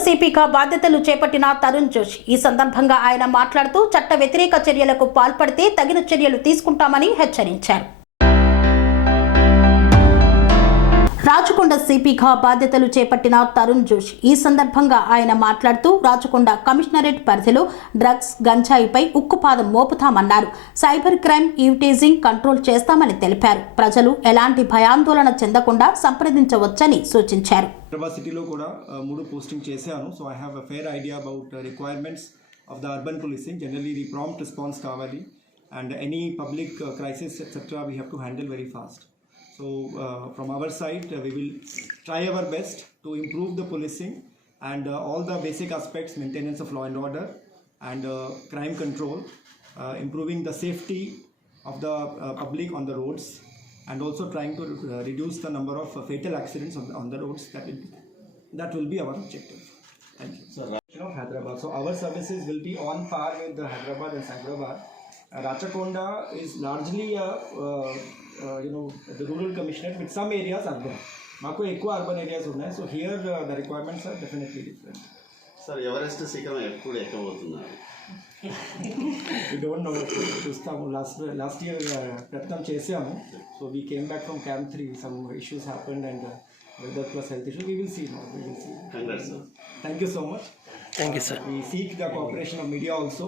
రాచకొండ సిపిగా బాధ్యతలు చేపట్టిన తరుణ్ జోష్. ఈ సందర్భంగా ఆయన మాట్లాడుతూ చట్ట వ్యతిరేక చర్యలకు పాల్పడితే తగిన చర్యలు తీసుకుంటామని హెచ్చరించారు. రాచకొండ సిపిగా బాధ్యతలు చేపట్టిన తరుణ్ జోష్. ఈ సందర్భంగా ఆయన మాట్లాడుతూ రాచకొండ కమిషనరేట్ పరిధిలో డ్రగ్స్ గంజాయిపై ఉక్కుపాదం మోపుతామన్నారు. Cyber crime eve teasing control చేస్తామని తెలిపారు. ప్రజలు ఎలాంటి భయాందోళన చెందకుండా సంప్రదించవచ్చని సూచించారు. హైదరాబాద్ సిటీలో కూడా మూడు పోస్టింగ్ చేశాను. So I have a fair idea about requirements of the urban policing generally the prompt response కావాలి. And any public crisis etcetera we have to handle very fast So uh, from our side, uh, we will try our best to improve the policing and uh, all the basic aspects, maintenance of law and order and crime control, improving the safety of the public on the roads and also trying to reduce the number of fatal accidents on the, on the roads that will, that will be our objective. Thank you. Sir, so, right. you know, Hyderabad. So our services will be on par with the Hyderabad and Hyderabad. Uh, Rachakonda is largely a uh, uh, you know the rural commissioner with some areas urban. మాకు ఎక్కువ urban areas ఉన్నాయి so here the requirements are definitely different sir Everest శిఖరం ఎప్పుడు ఎక్కబోతున్నారు we don't know చూస్తాము last last year ప్రయత్నం చేసాము so we came back from camp three some issues happened and weather plus health issue we will see no we will see congrats sir thank you so much thank you sir we seek the cooperation of media also